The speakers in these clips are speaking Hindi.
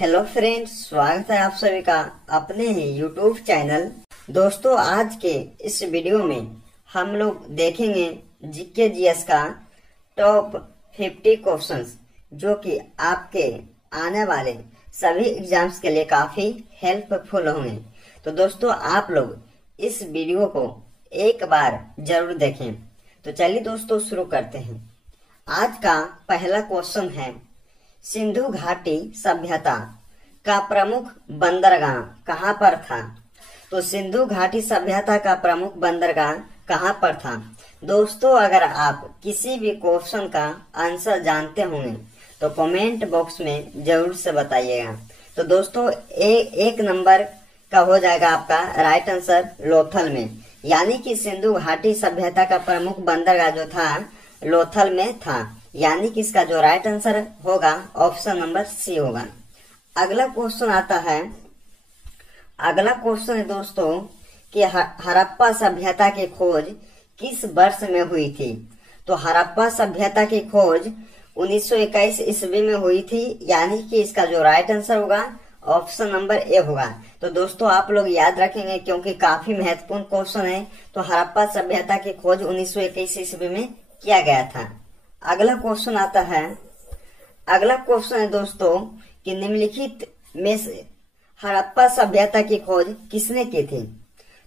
हेलो फ्रेंड्स, स्वागत है आप सभी का अपने ही यूट्यूब चैनल। दोस्तों, आज के इस वीडियो में हम लोग देखेंगे जीके जीएस का टॉप 50 क्वेश्चंस, जो कि आपके आने वाले सभी एग्जाम्स के लिए काफी हेल्पफुल होंगे। तो दोस्तों, आप लोग इस वीडियो को एक बार जरूर देखें। तो चलिए दोस्तों, शुरू करते हैं। आज का पहला क्वेश्चन है, सिंधु घाटी सभ्यता का प्रमुख बंदरगाह कहाँ पर था? तो सिंधु घाटी सभ्यता का प्रमुख बंदरगाह कहाँ पर था? दोस्तों, अगर आप किसी भी क्वेश्चन का आंसर जानते होंगे तो कमेंट बॉक्स में जरूर से बताइएगा। तो दोस्तों, एक नंबर का हो जाएगा आपका राइट आंसर लोथल में, यानी कि सिंधु घाटी सभ्यता का प्रमुख बंदरगाह जो था लोथल में था, यानी कि इसका जो राइट आंसर होगा ऑप्शन नंबर सी होगा। अगला क्वेश्चन आता है, अगला क्वेश्चन है दोस्तों कि हड़प्पा सभ्यता की खोज किस वर्ष में हुई थी? तो हड़प्पा सभ्यता की खोज 1921 ईस्वी में हुई थी, यानी कि इसका जो राइट आंसर होगा ऑप्शन नंबर ए होगा। तो दोस्तों, आप लोग याद रखेंगे क्योंकि काफी महत्वपूर्ण क्वेश्चन है। तो हड़प्पा सभ्यता की खोज 1921 ईस्वी में किया गया था। अगला क्वेश्चन आता है, अगला क्वेश्चन है दोस्तों कि निम्नलिखित में से हड़प्पा सभ्यता की खोज किसने की थी?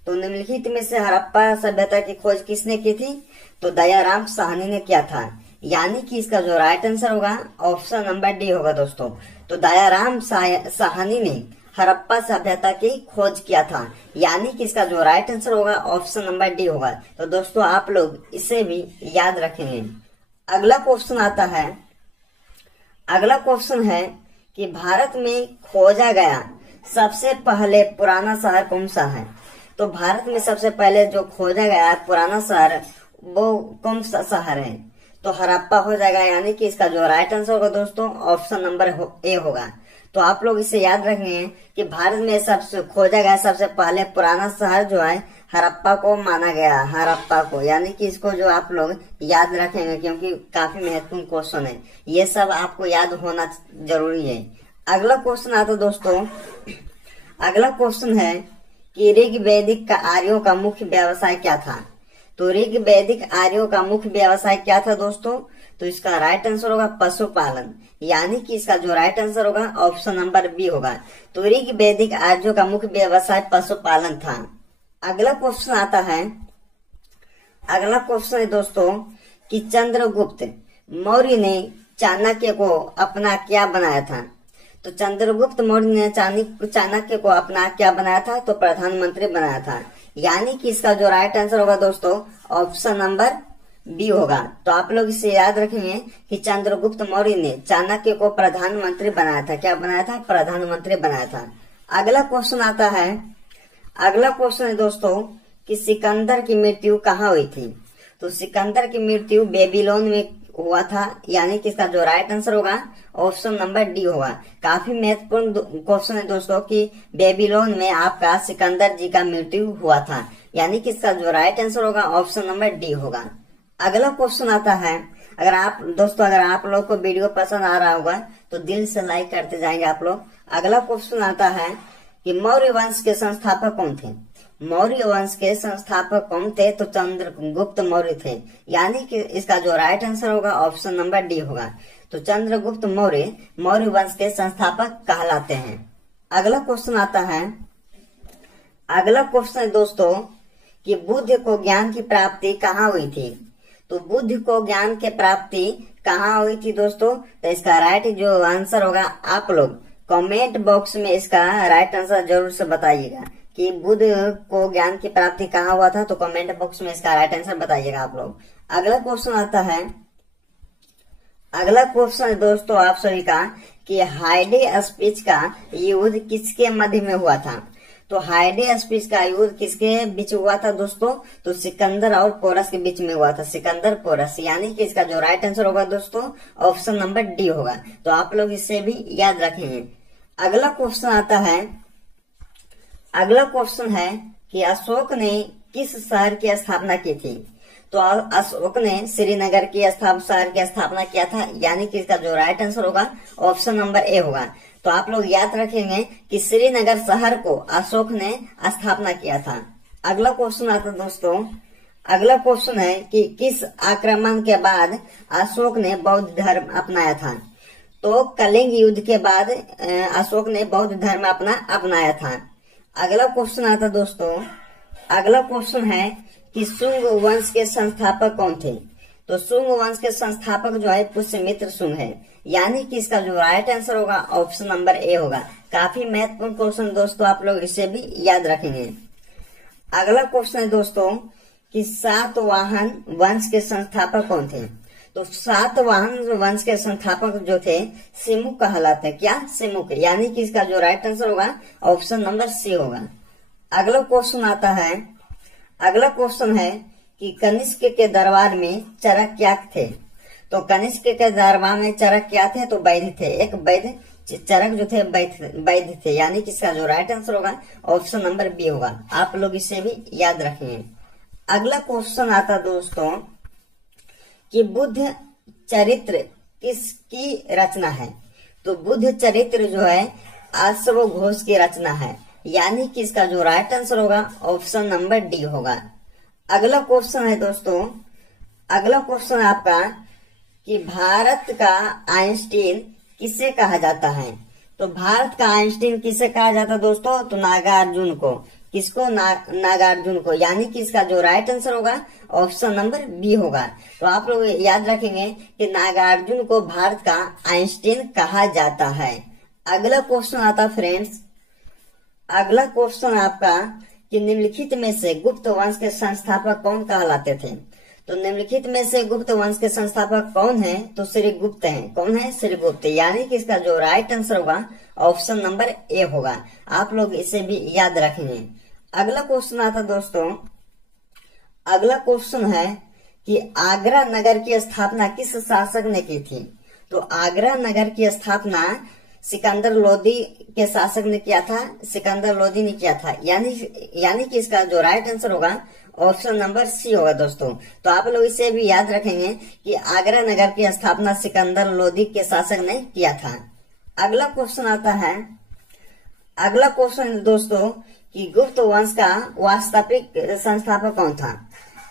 तो निम्नलिखित में से हड़प्पा सभ्यता की खोज किसने की थी? तो दयाराम साहनी ने किया था, यानी कि इसका जो राइट आंसर होगा ऑप्शन नंबर डी होगा दोस्तों। तो दयाराम साहनी ने हड़प्पा सभ्यता की खोज किया था, यानी कि इसका जो राइट आंसर होगा ऑप्शन नंबर डी होगा। तो दोस्तों, आप लोग इसे भी याद रखेंगे। अगला क्वेश्चन आता है, अगला क्वेश्चन है कि भारत में खोजा गया सबसे पहले पुराना शहर कौन सा है? तो भारत में सबसे पहले जो खोजा गया पुराना शहर वो कौन सा शहर है? तो हड़प्पा हो जाएगा, यानी कि इसका जो राइट आंसर होगा दोस्तों ऑप्शन नंबर ए होगा। तो आप लोग इसे याद रखेंगे कि भारत में सबसे खोजा गया सबसे पहले पुराना शहर जो है हड़प्पा को माना गया, हड़प्पा को, यानी कि इसको जो आप लोग याद रखेंगे क्योंकि काफी महत्वपूर्ण क्वेश्चन है, ये सब आपको याद होना जरूरी है। अगला क्वेश्चन आता दोस्तों, अगला क्वेश्चन है कि ऋग वैदिक का आर्यों का मुख्य व्यवसाय क्या था? तो ऋग वैदिक आर्यों का मुख्य व्यवसाय क्या था दोस्तों? तो इसका राइट आंसर होगा पशुपालन, यानी कि इसका जो राइट आंसर होगा ऑप्शन नंबर बी होगा। तो ऋग वैदिक आर्यों का मुख्य व्यवसाय पशुपालन था। अगला क्वेश्चन आता है, अगला क्वेश्चन है दोस्तों कि चंद्रगुप्त मौर्य ने चाणक्य को अपना क्या बनाया था? तो चंद्रगुप्त मौर्य ने चाणक्य को अपना क्या बनाया था? तो प्रधानमंत्री बनाया था, यानी कि इसका जो राइट आंसर होगा दोस्तों ऑप्शन नंबर बी होगा। तो आप लोग इसे याद रखेंगे कि चंद्रगुप्त मौर्य ने चाणक्य को प्रधानमंत्री बनाया था। क्या बनाया था? प्रधानमंत्री बनाया था। अगला क्वेश्चन आता है, अगला क्वेश्चन है दोस्तों कि सिकंदर की मृत्यु कहाँ हुई थी? तो सिकंदर की मृत्यु बेबीलोन में हुआ था, यानी कि इसका जो राइट आंसर होगा ऑप्शन नंबर डी होगा। काफी महत्वपूर्ण क्वेश्चन है दोस्तों कि बेबीलोन में आपका सिकंदर जी का मृत्यु हुआ था, यानी कि इसका जो राइट आंसर होगा ऑप्शन नंबर डी होगा। अगला क्वेश्चन आता है, अगर आप दोस्तों अगर आप लोग को वीडियो पसंद आ रहा होगा तो दिल से लाइक करते जाएंगे आप लोग। अगला क्वेश्चन आता है कि मौर्य वंश के संस्थापक कौन थे? मौर्य वंश के संस्थापक कौन थे? तो चंद्रगुप्त मौर्य थे, यानी कि इसका जो राइट आंसर होगा ऑप्शन नंबर डी होगा। तो चंद्रगुप्त मौर्य मौर्य वंश के संस्थापक कहलाते हैं। अगला क्वेश्चन आता है, अगला क्वेश्चन है दोस्तों कि बुद्ध को ज्ञान की प्राप्ति कहाँ हुई थी? तो बुद्ध को ज्ञान की प्राप्ति कहाँ हुई थी दोस्तों? तो इसका राइट जो आंसर होगा आप लोग कमेंट बॉक्स में इसका राइट आंसर जरूर से बताइएगा कि बुद्ध को ज्ञान की प्राप्ति कहाँ हुआ था। तो कमेंट बॉक्स में इसका राइट आंसर बताइएगा आप लोग। अगला क्वेश्चन आता है, अगला क्वेश्चन है दोस्तों आप सभी का कि हाइडे स्पीच का युद्ध किसके मध्य में हुआ था? तो हाइडे स्पीच का युद्ध किसके बीच हुआ था दोस्तों? तो सिकंदर और पोरस के बीच में हुआ था, सिकंदर पोरस, यानी कि इसका जो राइट आंसर होगा दोस्तों ऑप्शन नंबर डी होगा। तो आप लोग इसे भी याद रखेंगे। अगला क्वेश्चन आता है, अगला क्वेश्चन है कि अशोक ने किस शहर की स्थापना की थी? तो अशोक ने श्रीनगर की शहर की स्थापना किया था, यानी कि इसका जो राइट आंसर होगा ऑप्शन नंबर ए होगा। तो आप लोग याद रखेंगे कि श्रीनगर शहर को अशोक ने स्थापना किया था। अगला क्वेश्चन आता है दोस्तों, अगला क्वेश्चन है कि किस आक्रमण के बाद अशोक ने बौद्ध धर्म अपनाया था। तो कलिंग युद्ध के बाद अशोक ने बौद्ध धर्म अपनाया था। अगला क्वेश्चन आता दोस्तों, अगला क्वेश्चन है कि शुंग वंश के संस्थापक कौन थे। तो शुंग वंश के संस्थापक जो है पुष्यमित्र शुंग है, यानी कि इसका जो राइट आंसर होगा ऑप्शन नंबर ए होगा। काफी महत्वपूर्ण क्वेश्चन दोस्तों, आप लोग इसे भी याद रखेंगे। अगला क्वेश्चन है दोस्तों कि सातवाहन वंश के संस्थापक कौन थे। तो सातवाहन वंश के संस्थापक जो थे सिमुक कहलाते हैं। क्या? सिमुक, यानी कि इसका जो राइट आंसर होगा ऑप्शन नंबर सी होगा। अगला क्वेश्चन आता है, अगला क्वेश्चन है कि कनिष्क के दरबार में चरक क्या थे। तो कनिष्क के दरबार में चरक क्या थे? तो वैद्य थे। एक वैद्य चरक जो थे वैद्य थे, यानी कि इसका जो राइट आंसर होगा ऑप्शन नंबर बी होगा। आप लोग इसे भी याद रखेंगे। अगला क्वेश्चन आता दोस्तों कि बुद्ध चरित्र किसकी रचना है। तो बुद्ध चरित्र जो है अश्व घोष की रचना है, यानी कि इसका जो राइट आंसर होगा ऑप्शन नंबर डी होगा। अगला क्वेश्चन है दोस्तों, अगला क्वेश्चन आपका कि भारत का आइंस्टीन किसे कहा जाता है। तो भारत का आइंस्टीन किसे कहा जाता है दोस्तों? तो नागार्जुन को। किसको? नागार्जुन को, यानी कि इसका जो राइट आंसर होगा ऑप्शन नंबर बी होगा। तो आप लोग याद रखेंगे कि नागार्जुन को भारत का आइंस्टीन कहा जाता है। अगला क्वेश्चन आता फ्रेंड्स, अगला क्वेश्चन आपका कि निम्नलिखित में से गुप्त वंश के संस्थापक कौन कहलाते थे। तो निम्नलिखित में से गुप्त वंश के संस्थापक कौन है? तो श्री गुप्त हैं। कौन है? श्री गुप्त, यानी कि इसका जो राइट आंसर होगा ऑप्शन नंबर ए होगा। आप लोग इसे भी याद रखेंगे। अगला क्वेश्चन आता दोस्तों, अगला क्वेश्चन है कि आगरा नगर की स्थापना किस शासक ने की थी। तो आगरा नगर की स्थापना सिकंदर लोदी के शासक ने किया था, सिकंदर लोदी ने किया था, यानी कि इसका जो राइट आंसर होगा ऑप्शन नंबर सी होगा दोस्तों। तो आप लोग इसे भी याद रखेंगे कि आगरा नगर की स्थापना सिकंदर लोदी के शासक ने किया था। अगला क्वेश्चन आता है, अगला क्वेश्चन दोस्तों कि गुप्त वंश का वास्तविक संस्थापक कौन था।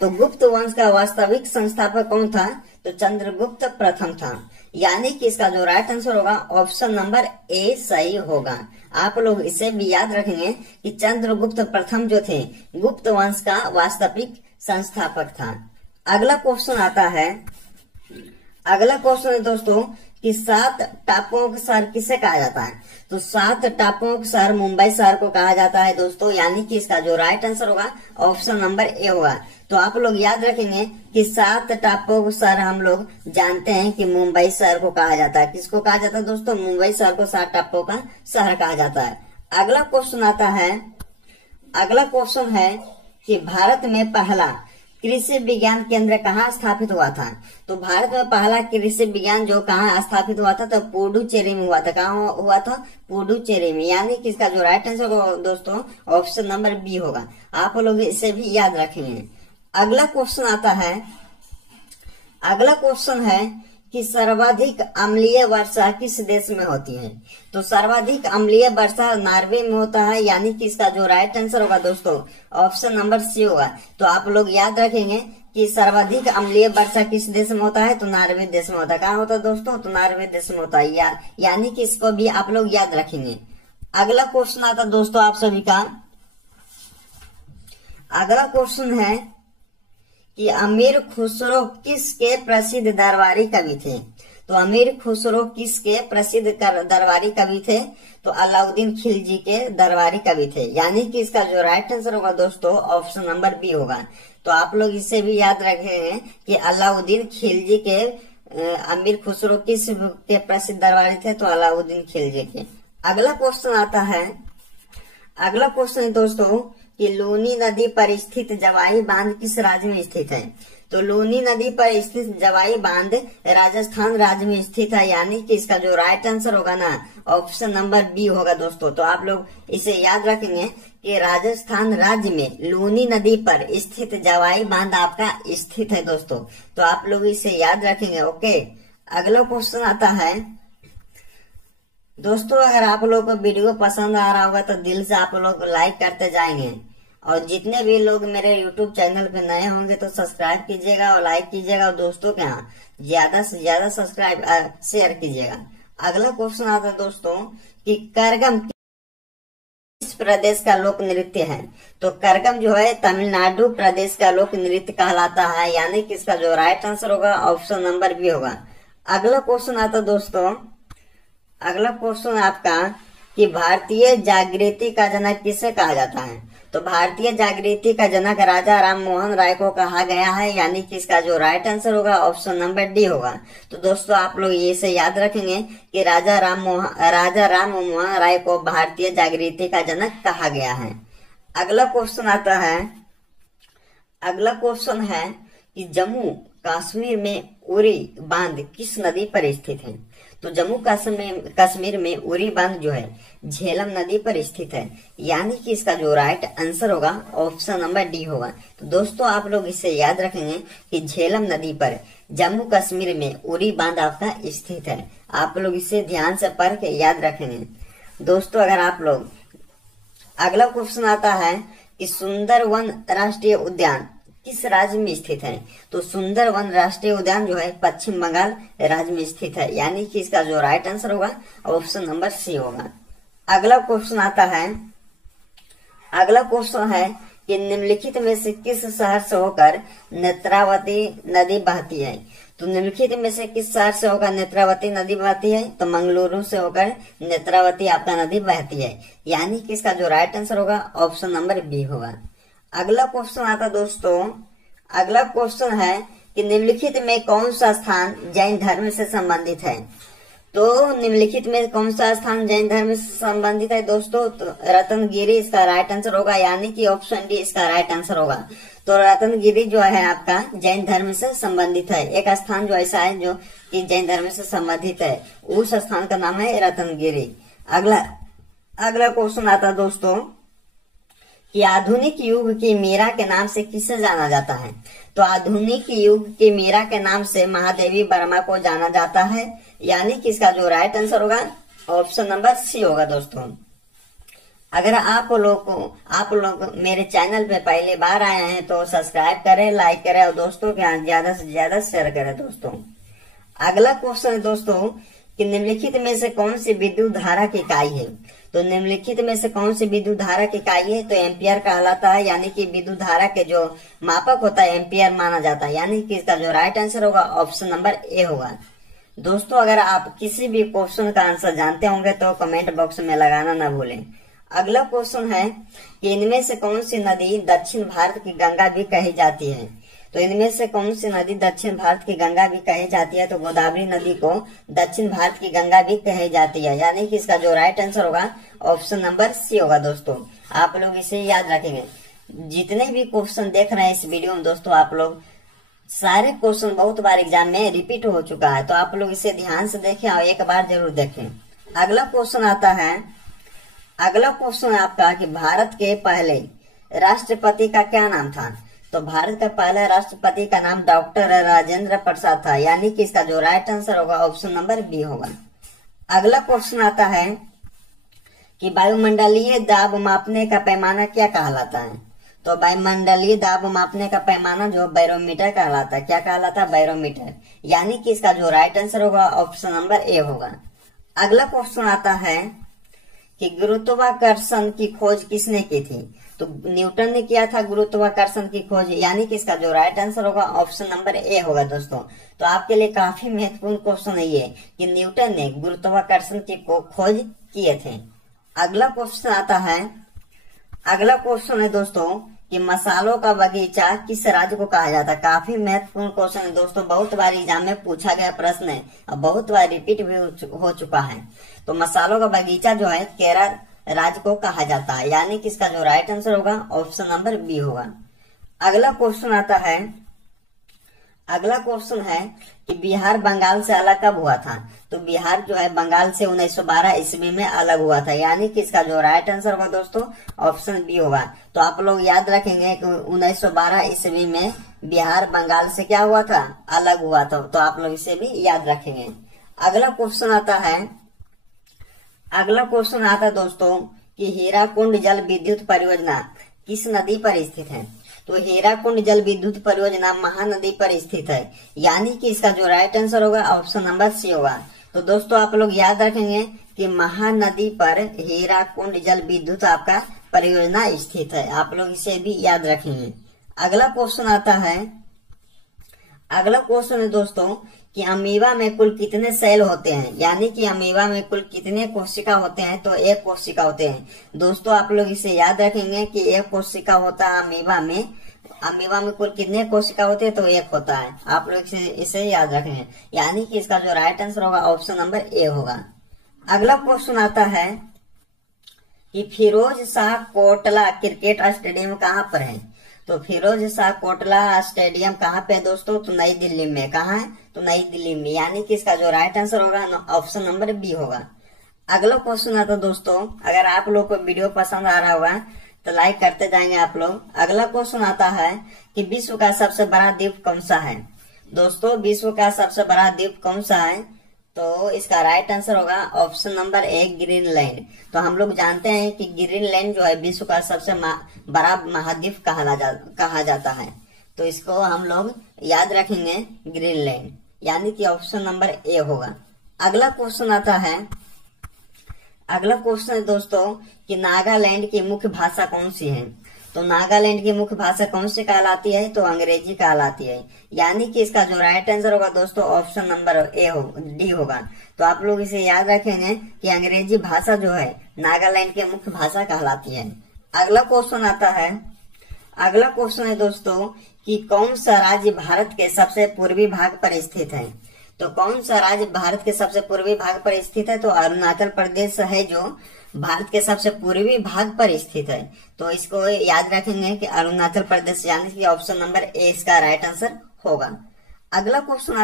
तो गुप्त वंश का वास्तविक संस्थापक कौन था? तो चंद्रगुप्त प्रथम था, यानी कि इसका जो राइट आंसर होगा ऑप्शन नंबर ए सही होगा। आप लोग इसे भी याद रखेंगे कि चंद्रगुप्त प्रथम जो थे गुप्त वंश का वास्तविक संस्थापक था। अगला क्वेश्चन आता है, अगला क्वेश्चन है दोस्तों कि 7 टापुओं का शहर किसे कहा जाता है। तो 7 टापुओं का शहर मुंबई शहर को कहा जाता है दोस्तों, यानी कि इसका जो राइट आंसर होगा ऑप्शन नंबर ए होगा। तो आप लोग याद रखेंगे कि 7 टापुओं का शहर हम लोग जानते हैं कि मुंबई शहर को कहा जाता है। किसको कहा जाता है दोस्तों? मुंबई शहर को 7 टापुओं का शहर कहा जाता है। अगला क्वेश्चन आता है, अगला क्वेश्चन है कि भारत में पहला कृषि विज्ञान केंद्र कहाँ स्थापित हुआ था। तो भारत में पहला कृषि विज्ञान जो कहाँ स्थापित हुआ था? तो पुडुचेरी में हुआ था। कहाँ हुआ था? पुडुचेरी में, यानी कि इसका जो राइट आंसर होगा दोस्तों ऑप्शन नंबर बी होगा। आप लोग इसे भी याद रखेंगे। अगला क्वेश्चन आता है, अगला क्वेश्चन है कि सर्वाधिक अम्लीय वर्षा किस देश में होती है। तो सर्वाधिक अम्लीय वर्षा नॉर्वे में होता है, यानी कि इसका जो राइट आंसर होगा दोस्तों ऑप्शन नंबर सी होगा। तो आप लोग याद रखेंगे कि सर्वाधिक अम्लीय वर्षा किस देश में होता है। तो नॉर्वे देश में होता है। कहाँ होता है दोस्तों? तो नॉर्वे देश में होता है, यानी कि इसको भी आप लोग याद रखेंगे। अगला क्वेश्चन आता दोस्तों आप सभी का, अगला क्वेश्चन है कि अमीर खुसरो किसके प्रसिद्ध दरबारी कवि थे। तो अमीर खुसरो किसके प्रसिद्ध दरबारी कवि थे? तो अलाउद्दीन खिलजी के दरबारी कवि थे, यानी कि इसका जो राइट आंसर होगा दोस्तों ऑप्शन नंबर बी होगा। तो आप लोग इसे भी याद रखेंगे कि अलाउद्दीन खिलजी के अमीर खुसरो किस के प्रसिद्ध दरबारी थे? तो अलाउद्दीन खिलजी के। अगला क्वेश्चन आता है, अगला क्वेश्चन दोस्तों कि लूनी नदी पर स्थित जवाई बांध किस राज्य में स्थित है। तो लूनी नदी पर स्थित जवाई बांध राजस्थान राज्य में स्थित है, यानी कि इसका जो राइट आंसर होगा ना ऑप्शन नंबर बी होगा दोस्तों। तो आप लोग इसे याद रखेंगे कि राजस्थान राज्य में लूनी नदी पर स्थित जवाई बांध आपका स्थित है दोस्तों। तो आप लोग इसे याद रखेंगे। ओके, अगला क्वेश्चन आता है दोस्तों, अगर आप लोग को वीडियो पसंद आ रहा होगा तो दिल से आप लोग लाइक करते जाएंगे, और जितने भी लोग मेरे यूट्यूब चैनल पे नए होंगे तो सब्सक्राइब कीजिएगा और लाइक कीजिएगा, और दोस्तों के यहाँ ज्यादा से ज्यादा सब्सक्राइब शेयर कीजिएगा। अगला क्वेश्चन आता है दोस्तों कि करगम किस प्रदेश का लोक नृत्य है। तो करगम जो है तमिलनाडु प्रदेश का लोक नृत्य कहलाता है, यानी कि इसका जो राइट आंसर होगा ऑप्शन नंबर बी होगा। अगला क्वेश्चन आता है दोस्तों, अगला क्वेश्चन आपका कि भारतीय जागृति का जनक किसे कहा जाता है। तो भारतीय जागृति का जनक राजा राम मोहन राय को कहा गया है, यानी कि इसका जो राइट आंसर होगा ऑप्शन नंबर डी होगा। तो दोस्तों आप लोग ये से याद रखेंगे कि राजा राम मोहन राय को भारतीय जागृति का जनक कहा गया है। अगला क्वेश्चन आता है, अगला क्वेश्चन है कि जम्मू कश्मीर में उरी बांध किस नदी पर स्थित है। तो जम्मू कश्मीर में उरी बांध जो है झेलम नदी पर स्थित है, यानी कि इसका जो राइट आंसर होगा ऑप्शन नंबर डी होगा। तो दोस्तों आप लोग इसे याद रखेंगे कि झेलम नदी पर जम्मू कश्मीर में उरी बांध आपका स्थित है। आप लोग इसे ध्यान से पढ़ के याद रखेंगे। दोस्तों अगर आप लोग, अगला क्वेश्चन आता है कि सुंदरवन राष्ट्रीय उद्यान किस राज्य में स्थित है। तो सुंदरवन राष्ट्रीय उद्यान जो है पश्चिम बंगाल राज्य में स्थित है, यानी कि इसका जो राइट आंसर होगा ऑप्शन नंबर सी होगा। अगला क्वेश्चन आता है, अगला क्वेश्चन है कि निम्नलिखित में से किस शहर से होकर नेत्रावती नदी बहती है। तो निम्नलिखित में से किस शहर से होकर नेत्रावती नदी बहती है। तो मंगलुरु से होकर नेत्रावती आपका नदी बहती है, यानी कि इसका जो राइट आंसर होगा ऑप्शन नंबर बी होगा। अगला क्वेश्चन आता दोस्तों, अगला क्वेश्चन है कि निम्नलिखित में कौन सा स्थान जैन धर्म से संबंधित है। तो निम्नलिखित में कौन सा स्थान जैन धर्म से संबंधित है दोस्तों। तो रत्नगिरी इसका राइट आंसर होगा, यानी कि ऑप्शन डी इसका राइट आंसर होगा। तो रत्नगिरी जो है आपका जैन धर्म से संबंधित है। एक स्थान जो ऐसा है जो कि जैन धर्म से संबंधित है, उस स्थान का नाम है रत्नगिरी। अगला क्वेश्चन आता दोस्तों कि आधुनिक युग की मीरा के नाम से किसे जाना जाता है। तो आधुनिक युग की मीरा के नाम से महादेवी वर्मा को जाना जाता है, यानी कि इसका जो राइट आंसर होगा ऑप्शन नंबर सी होगा। दोस्तों अगर आप लोग मेरे चैनल पे पहली बार आए हैं तो सब्सक्राइब करें, लाइक करें, और दोस्तों के ज्यादा से ज्यादा शेयर करें। दोस्तों अगला क्वेश्चन है दोस्तों कि निम्नलिखित में से कौन सी विद्युत धारा की इकाई है। तो निम्नलिखित में से कौन सी विद्युत धारा की इकाई है। तो एम्पियर कहलाता है, यानी कि विद्युत धारा के जो मापक होता है एम्पियर माना जाता है, यानी कि इसका जो राइट आंसर होगा ऑप्शन नंबर ए होगा। दोस्तों अगर आप किसी भी क्वेश्चन का आंसर जानते होंगे तो कमेंट बॉक्स में लगाना ना भूलें। अगला क्वेश्चन है कि इनमें से कौन सी नदी दक्षिण भारत की गंगा भी कही जाती है। तो इनमें से कौन सी नदी दक्षिण भारत की गंगा भी कही जाती है। तो गोदावरी नदी को दक्षिण भारत की गंगा भी कही जाती है, यानी कि इसका जो राइट आंसर होगा ऑप्शन नंबर सी होगा। दोस्तों आप लोग इसे याद रखेंगे। जितने भी क्वेश्चन देख रहे हैं इस वीडियो में दोस्तों, आप लोग सारे क्वेश्चन बहुत बार एग्जाम में रिपीट हो चुका है, तो आप लोग इसे ध्यान से देखें और एक बार जरूर देखें। अगला क्वेश्चन आता है, अगला क्वेश्चन आपका कि भारत के पहले राष्ट्रपति का क्या नाम था। तो भारत का पहला राष्ट्रपति का नाम डॉक्टर राजेंद्र प्रसाद था, यानी कि इसका जो राइट आंसर होगा ऑप्शन नंबर बी होगा। अगला क्वेश्चन आता है कि वायुमंडलीय दाब मापने का पैमाना क्या कहलाता है। तो वायुमंडलीय दाब मापने का पैमाना जो बैरोमीटर कहलाता है, क्या कहलाता है, बैरोमीटर, यानी कि इसका जो राइट आंसर होगा ऑप्शन नंबर ए होगा। अगला क्वेश्चन आता है कि गुरुत्वाकर्षण की खोज किसने की थी। तो न्यूटन ने किया था गुरुत्वाकर्षण की खोज, यानी कि इसका जो राइट आंसर होगा ऑप्शन नंबर ए होगा। दोस्तों तो आपके लिए काफी महत्वपूर्ण क्वेश्चन है ये कि न्यूटन ने गुरुत्वाकर्षण की खोज किए थे। अगला क्वेश्चन आता है, अगला क्वेश्चन है दोस्तों कि मसालों का बगीचा किस राज्य को कहा जाता है। काफी महत्वपूर्ण क्वेश्चन है दोस्तों, बहुत बार एग्जाम में पूछा गया प्रश्न है और बहुत बार रिपीट भी हो चुका है। तो मसालों का बगीचा जो है केरल राज्य को कहा जाता है, यानी कि इसका जो राइट आंसर होगा ऑप्शन नंबर बी होगा। अगला क्वेश्चन आता है, अगला क्वेश्चन है कि बिहार बंगाल से अलग कब हुआ था। तो बिहार जो है बंगाल से 1912 ईस्वी में अलग हुआ था, यानी कि इसका जो राइट आंसर होगा दोस्तों ऑप्शन बी होगा। तो आप लोग याद रखेंगे कि 1912 ईस्वी में बिहार बंगाल से क्या हुआ था, अलग हुआ था। तो आप लोग इसे भी याद रखेंगे। अगला क्वेश्चन आता है दोस्तों कि हीराकुंड जल विद्युत परियोजना किस नदी पर स्थित है। तो हीराकुंड जल विद्युत परियोजना महानदी पर स्थित है, यानी कि इसका जो राइट आंसर होगा ऑप्शन नंबर सी होगा। तो दोस्तों आप लोग याद रखेंगे कि महानदी पर हीराकुंड जल विद्युत आपका परियोजना स्थित है, आप लोग इसे भी याद रखेंगे। अगला क्वेश्चन है दोस्तों कि अमीबा में कुल कितने सेल होते हैं, यानी कि अमीबा में कुल कितने कोशिका होते हैं। तो एक कोशिका होते हैं दोस्तों, आप लोग इसे याद रखेंगे कि एक कोशिका होता है अमीबा में कुल कितने कोशिका होते हैं, तो एक होता है। आप लोग इसे याद रखेंगे, यानी कि इसका जो राइट आंसर होगा ऑप्शन नंबर ए होगा। अगला क्वेश्चन आता है कि फिरोज शाह कोटला क्रिकेट स्टेडियम कहाँ पर है। तो फिरोज शाह कोटला स्टेडियम कहाँ पे है दोस्तों, तो नई दिल्ली में। कहाँ है, तो नई दिल्ली में, यानी कि इसका जो राइट आंसर होगा ऑप्शन नंबर बी होगा। अगला क्वेश्चन आता है दोस्तों, अगर आप लोग को वीडियो पसंद आ रहा होगा तो लाइक करते जाएंगे आप लोग। अगला क्वेश्चन आता है कि विश्व का सबसे बड़ा द्वीप कौन सा है। दोस्तों विश्व का सबसे बड़ा द्वीप कौन सा है, तो इसका राइट आंसर होगा ऑप्शन नंबर ए ग्रीनलैंड। तो हम लोग जानते हैं कि ग्रीनलैंड जो है विश्व का सबसे बड़ा महाद्वीप कहा जाता है। तो इसको हम लोग याद रखेंगे ग्रीनलैंड, यानी कि ऑप्शन नंबर ए होगा। अगला क्वेश्चन है दोस्तों कि नागालैंड की मुख्य भाषा कौन सी है। तो नागालैंड की मुख्य भाषा कौन सी कहलाती है, तो अंग्रेजी कहलाती है, यानी कि इसका जो राइट आंसर होगा दोस्तों ऑप्शन नंबर डी होगा। तो आप लोग इसे याद रखेंगे कि अंग्रेजी भाषा जो है नागालैंड की मुख्य भाषा कहलाती है। अगला क्वेश्चन है दोस्तों कि कौन सा राज्य भारत के सबसे पूर्वी भाग पर स्थित है। तो कौन सा राज्य भारत के सबसे पूर्वी भाग पर स्थित है, तो अरुणाचल प्रदेश है जो भारत के सबसे पूर्वी भाग पर स्थित है। तो इसको याद रखेंगे कि अरुणाचल प्रदेश, यानी कि ऑप्शन नंबर ए इसका राइट आंसर होगा। अगला क्वेश्चन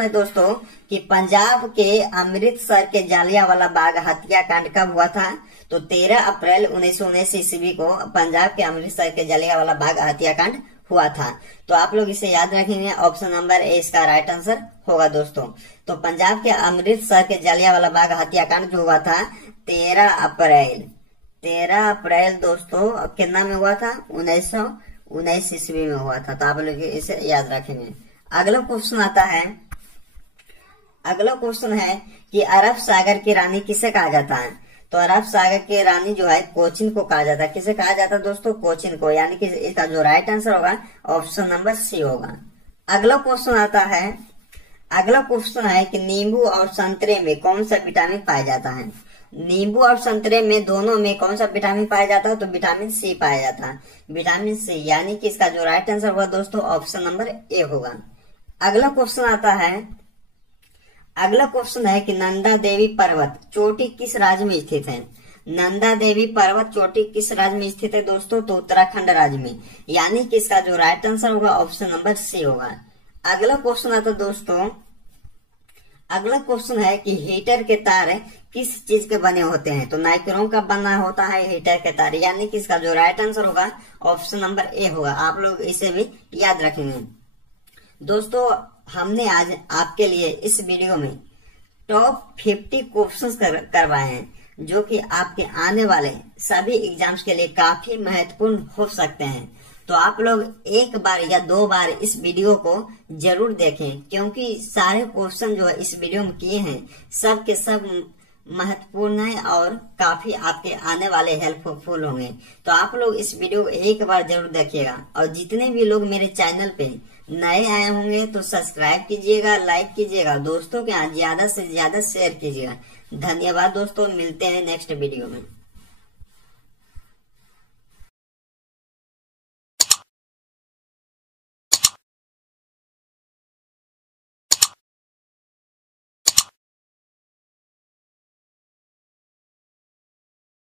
है दोस्तों कि पंजाब के अमृतसर के जलियांवाला बाग हत्याकांड कब हुआ था। तो 13 अप्रैल 1919 ईस्वी को पंजाब के अमृतसर के जलियांवाला बाग हत्याकांड हुआ था। तो आप लोग इसे याद रखेंगे, ऑप्शन नंबर ए इसका राइट आंसर होगा दोस्तों। तो पंजाब के अमृतसर के जलियांवाला बाग हत्याकांड जो हुआ था 13 अप्रैल दोस्तों कितना में हुआ था, 1919 ईस्वी में हुआ था। तो आप लोग इसे याद रखेंगे। अगला क्वेश्चन है कि अरब सागर की रानी किसे कहा जाता है। तो अरब सागर की रानी जो है कोचिन को कहा जाता है। किसे कहा जाता है दोस्तों, कोचिन को, यानी कि इसका जो राइट आंसर होगा ऑप्शन नंबर सी होगा। अगला क्वेश्चन है कि नींबू और संतरे में कौन सा विटामिन पाया जाता है। नींबू और संतरे में दोनों में कौन सा विटामिन पाया जाता है, तो विटामिन सी पाया जाता है, विटामिन सी, यानी कि इसका जो राइट आंसर होगा दोस्तों ऑप्शन नंबर ए होगा। अगला क्वेश्चन है कि नंदा देवी पर्वत चोटी किस राज्य में स्थित है। नंदा देवी पर्वत चोटी किस राज्य में स्थित है दोस्तों, तो उत्तराखंड राज्य में, यानी कि इसका जो राइट आंसर होगा ऑप्शन नंबर सी होगा। अगला क्वेश्चन है कि हीटर के तार किस चीज के बने होते हैं। तो नाइक्रोम का बना होता है हीटर के तार, यानी कि इसका जो राइट आंसर होगा ऑप्शन नंबर ए होगा। आप लोग इसे भी याद रखेंगे। दोस्तों हमने आज आपके लिए इस वीडियो में टॉप 50 क्वेश्चंस करवाए हैं, जो कि आपके आने वाले सभी एग्जाम्स के लिए काफी महत्वपूर्ण हो सकते हैं। तो आप लोग एक बार या 2 बार इस वीडियो को जरूर देखें, क्योंकि सारे क्वेश्चन जो है इस वीडियो में किए हैं सब के सब महत्वपूर्ण है और काफी आपके आने वाले हेल्पफुल होंगे। तो आप लोग इस वीडियो को एक बार जरूर देखिएगा, और जितने भी लोग मेरे चैनल पे नए आए होंगे तो सब्सक्राइब कीजिएगा, लाइक कीजिएगा, दोस्तों के यहाँ ज्यादा से ज्यादा शेयर कीजिएगा। धन्यवाद दोस्तों, मिलते हैं नेक्स्ट वीडियो में।